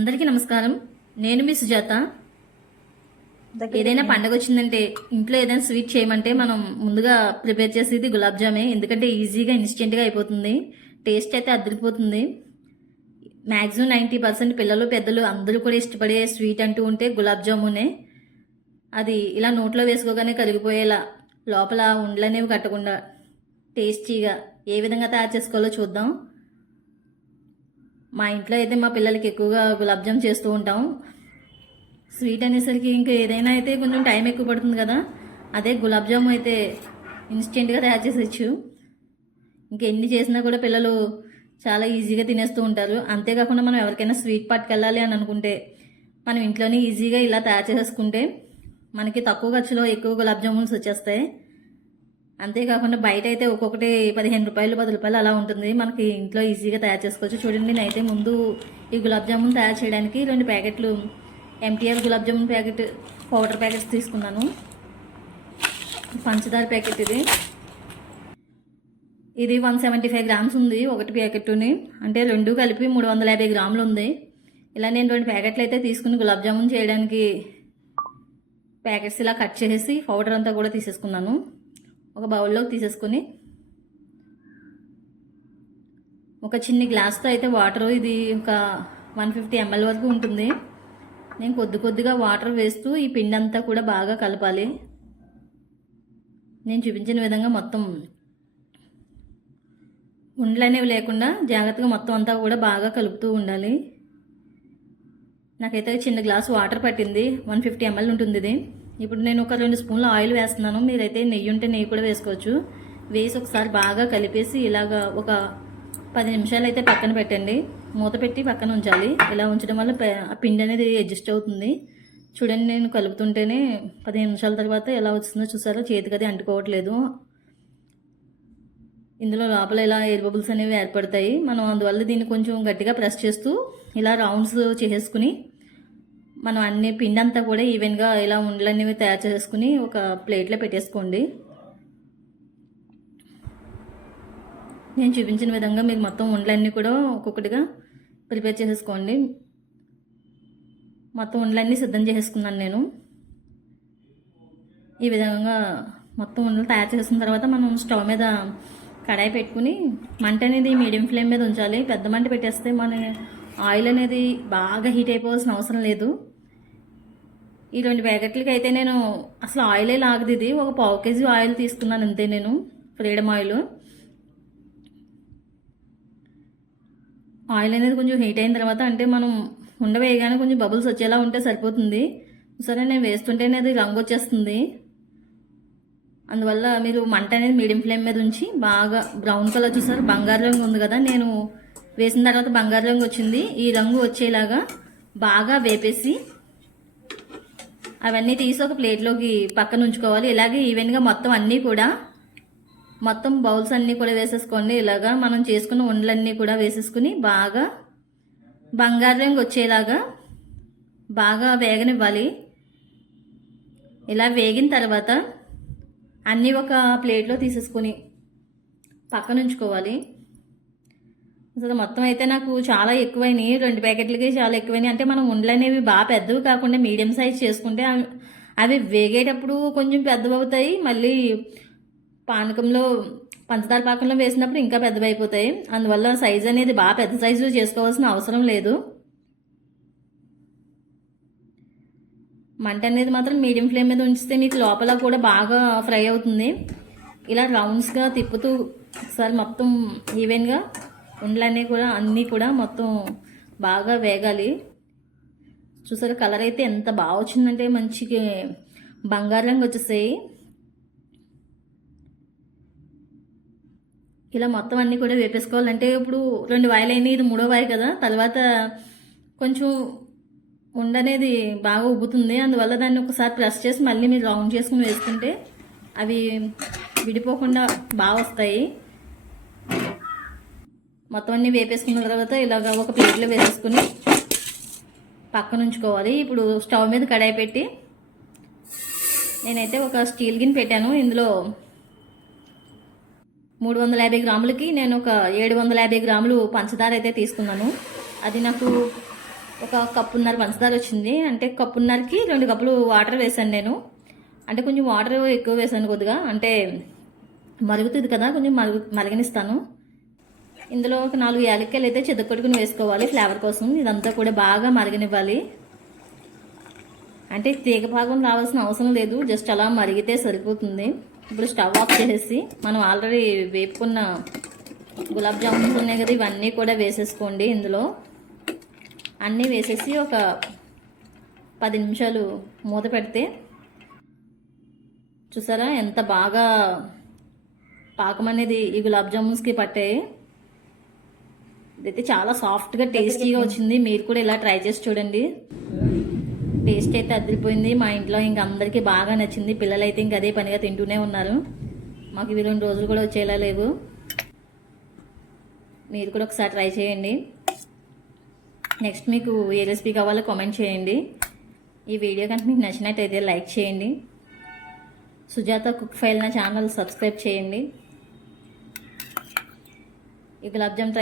అందరికీ నమస్కారం. నేను మీ సుజాత. ఏదైనా పండగ వచ్చిందంటే ఇంట్లో ఏదైనా స్వీట్ చేయమంటే మనం ముందుగా ప్రిపేర్ చేసేది గులాబ్ జామే. ఎందుకంటే ఈజీగా ఇన్స్టెంట్గా అయిపోతుంది. టేస్ట్ అయితే అదిరిపోతుంది. మ్యాక్సిమం 90% పిల్లలు పెద్దలు అందరూ కూడా ఇష్టపడే స్వీట్ అంటూ ఉంటే గులాబ్ జామునే. అది ఇలా నోట్లో వేసుకోగానే కరిగిపోయేలా లోపల ఉండలనేవి కట్టకుండా టేస్టీగా ఏ విధంగా తయారు చేసుకోవాలో చూద్దాం. మా ఇంట్లో అయితే మా పిల్లలకి ఎక్కువగా గులాబ్ జామ్ చేస్తూ ఉంటాం. స్వీట్ అనేసరికి ఇంకా ఏదైనా అయితే కొంచెం టైం ఎక్కువ పడుతుంది కదా, అదే గులాబ్ జామ్ అయితే ఇన్స్టెంట్గా తయారు చేసేయచ్చు. ఇంకెన్ని చేసినా కూడా పిల్లలు చాలా ఈజీగా తినేస్తూ ఉంటారు. అంతేకాకుండా మనం ఎవరికైనా స్వీట్ పట్టుకెళ్ళాలి అని అనుకుంటే మనం ఇంట్లోనే ఈజీగా ఇలా తయారు చేసేసుకుంటే మనకి తక్కువ ఖర్చులో ఎక్కువ గులాబ్ జామున్స్ వచ్చేస్తాయి. అంతేకాకుండా బయట అయితే ఒక్కొక్కటి 15 రూపాయలు 10 రూపాయలు అలా ఉంటుంది. మనకి ఇంట్లో ఈజీగా తయారు చేసుకోవచ్చు. చూడండి, నేనైతే ముందు ఈ గులాబ్ జామున్ తయారు చేయడానికి 2 ప్యాకెట్లు MTR gulab jamun packet powder packets తీసుకున్నాను. పంచదార ప్యాకెట్ ఇది 175 గ్రామ్స్ ఉంది ఒకటి ప్యాకెట్ని, అంటే 2 కలిపి 350 గ్రాములు ఉంది. ఇలా నేను 2 ప్యాకెట్లు అయితే తీసుకుని గులాబ్ జామున్ చేయడానికి ప్యాకెట్స్ ఇలా కట్ చేసి పౌడర్ అంతా కూడా తీసేసుకున్నాను. ఒక బౌల్లోకి తీసేసుకొని ఒక చిన్ని గ్లాస్తో అయితే వాటర్, ఇది ఒక 150 ml వరకు ఉంటుంది. నేను కొద్దిగా వాటర్ వేస్తూ ఈ పిండి అంతా కూడా బాగా కలపాలి. నేను చూపించిన విధంగా మొత్తం ఉండలు అనేవి లేకుండా జాగ్రత్తగా మొత్తం అంతా కూడా బాగా కలుపుతూ ఉండాలి. నాకైతే చిన్న గ్లాస్ వాటర్ పట్టింది. 150 ml ఉంటుంది ఇది. ఇప్పుడు నేను ఒక 2 స్పూన్ల ఆయిల్ వేస్తున్నాను. మీరైతే నెయ్యి ఉంటే నెయ్యి కూడా వేసుకోవచ్చు. వేసి ఒకసారి బాగా కలిపేసి ఇలాగా ఒక 10 నిమిషాలు అయితే పక్కన పెట్టండి. మూత పెట్టి పక్కన ఉంచాలి. ఇలా ఉంచడం వల్ల ఆ పిండి అనేది అడ్జస్ట్ అవుతుంది. చూడండి, నేను కలుపుతుంటేనే 15 నిమిషాల తర్వాత ఎలా వస్తుందో చూసారో, చేతికి అది అంటుకోవట్లేదు. ఇందులో లోపల ఇలా ఎయిర్ బబుల్స్ అనేవి ఏర్పడతాయి. మనం అందువల్ల దీన్ని కొంచెం గట్టిగా ప్రెస్ చేస్తూ ఇలా రౌండ్స్ చేసుకుని మనం అన్ని పిండి అంతా కూడా ఈవెన్గా ఇలా ఉండలనేవి తయారు చేసుకుని ఒక ప్లేట్లో పెట్టేసుకోండి. నేను చూపించిన విధంగా మీరు మొత్తం ఉండలన్నీ కూడా ఒక్కొక్కటిగా ప్రిపేర్ చేసేసుకోండి. మొత్తం ఉండలన్నీ సిద్ధం చేసేసుకున్నాను నేను. ఈ విధంగా మొత్తం ఉండలు తయారు చేసిన తర్వాత మనం స్టవ్ మీద కడాయి పెట్టుకుని మంట అనేది మీడియం ఫ్లేమ్ మీద ఉంచాలి. పెద్ద మంట పెట్టేస్తే మన ఆయిల్ అనేది బాగా హీట్ అయిపోవాల్సిన అవసరం లేదు. ఈ 2 ప్యాకెట్లకి అయితే నేను అసలు ఆయిలే లాగదు. ఇది ఒక 1/2 kg ఆయిల్ తీసుకున్నాను అంతే నేను, ఫ్రీడమ్ ఆయిల్. ఆయిల్ అనేది కొంచెం హీట్ అయిన తర్వాత, అంటే మనం ఉండవేయగానే కొంచెం బబుల్స్ వచ్చేలా ఉంటే సరిపోతుంది. సరే, నేను వేస్తుంటేనే అది రంగు వచ్చేస్తుంది. అందువల్ల మీరు మంట అనేది మీడియం ఫ్లేమ్ మీద ఉంచి బాగా బ్రౌన్ కలర్, చూసారు బంగారు రంగు ఉంది కదా, నేను వేసిన తర్వాత బంగారు రంగు వచ్చింది. ఈ రంగు వచ్చేలాగా బాగా వేపేసి అవన్నీ తీసి ఒక ప్లేట్లోకి పక్కన ఉంచుకోవాలి. ఇలాగే ఈవెన్గా మొత్తం అన్నీ కూడా మొత్తం బౌల్స్ అన్నీ కూడా వేసేసుకోండి. ఇలాగా మనం చేసుకున్న ఉండలన్నీ కూడా వేసేసుకుని బాగా బంగారు రంగు వచ్చేలాగా బాగా వేగనివ్వాలి. ఇలా వేగిన తర్వాత అన్నీ ఒక ప్లేట్లో తీసేసుకొని పక్కన ఉంచుకోవాలి. అసలు మొత్తం అయితే నాకు చాలా ఎక్కువైనాయి. 2 ప్యాకెట్లకి చాలా ఎక్కువైనాయి. అంటే మనం ఉండలు అనేవి బాగా పెద్దవి కాకుండా మీడియం సైజ్ చేసుకుంటే అవి వేగేటప్పుడు కొంచెం పెద్దవి అవుతాయి. మళ్ళీ పానకంలో పంచదార పాకంలో వేసినప్పుడు ఇంకా పెద్దవి అయిపోతాయి. అందువల్ల సైజ్ అనేది బాగా పెద్ద సైజు చేసుకోవాల్సిన అవసరం లేదు. మంట అనేది మాత్రం మీడియం ఫ్లేమ్ మీద ఉంచితే మీకు లోపల కూడా బాగా ఫ్రై అవుతుంది. ఇలా రౌండ్స్గా తిప్పుతూ ఒకసారి మొత్తం ఈవెన్గా ఉండలన్నీ కూడా అన్నీ కూడా మొత్తం బాగా వేగాలి. చూసారు, కలర్ అయితే ఎంత బాగా వచ్చిందంటే మంచి బంగారు రంగు వచ్చేసాయి. ఇలా మొత్తం అన్నీ కూడా వేపేసుకోవాలంటే ఇప్పుడు 2 వాయిలు అయినాయి, ఇది 3వ వాయి కదా. తర్వాత కొంచెం ఉండనేది బాగా ఉబ్బుతుంది. అందువల్ల దాన్ని ఒకసారి ప్రెస్ చేసి మళ్ళీ మీరు రౌండ్ చేసుకుని వేసుకుంటే అవి విడిపోకుండా బాగా వస్తాయి. మొత్తం అన్నీ వేపేసుకున్న తర్వాత ఇలాగ ఒక ప్లేట్లో వేసేసుకుని పక్కన ఉంచుకోవాలి. ఇప్పుడు స్టవ్ మీద కడాయి పెట్టి నేనైతే ఒక స్టీల్ గిన్నె పెట్టాను. ఇందులో 350 గ్రాములకి నేను ఒక 750 గ్రాములు పంచదార అయితే తీసుకున్నాను. అది నాకు ఒక కప్పున్నర పంచదార వచ్చింది. అంటే కప్పున్నరకి 2 కప్పులు వాటర్ వేసాను నేను. అంటే కొంచెం వాటర్ ఎక్కువ వేసాను కొద్దిగా, అంటే మరుగుతుంది కదా, కొంచెం మరగనిస్తాను. ఇందులో ఒక 4 యాలక్కాయలు అయితే చెదకొట్టుకుని వేసుకోవాలి ఫ్లేవర్ కోసం. ఇదంతా కూడా బాగా మరగనివ్వాలి. అంటే తీగ భాగం రావాల్సిన అవసరం లేదు, జస్ట్ అలా మరిగితే సరిపోతుంది. ఇప్పుడు స్టవ్ ఆఫ్ చేసేసి మనం ఆల్రెడీ వేపుకున్న గులాబ్ జామున్స్ ఉన్నాయి కదా, ఇవన్నీ కూడా వేసేసుకోండి. ఇందులో అన్నీ వేసేసి ఒక 10 నిమిషాలు మూత పెడితే చూసారా ఎంత బాగా పాకం అనేది ఈ గులాబ్ జామున్స్కి పట్టాయి. ఇదైతే చాలా సాఫ్ట్గా టేస్టీగా వచ్చింది. మీరు కూడా ఇలా ట్రై చేసి చూడండి. టేస్ట్ అయితే అదిరిపోయింది. మా ఇంట్లో ఇంక అందరికీ బాగా నచ్చింది. పిల్లలు అయితే ఇంక అదే పనిగా తింటూనే ఉన్నారు. మాకు ఇవి 2 రోజులు కూడా వచ్చేలా లేవు. మీరు కూడా ఒకసారి ట్రై చేయండి. నెక్స్ట్ మీకు ఏ రెసిపీ కావాలో కామెంట్ చేయండి. ఈ వీడియో కనుక మీకు నచ్చినట్టయితే లైక్ చేయండి. సుజాత కుక్ ఫైల్ నా ఛానల్ సబ్స్క్రైబ్ చేయండి. ఈ గులాబ్ జామ్ ట్రై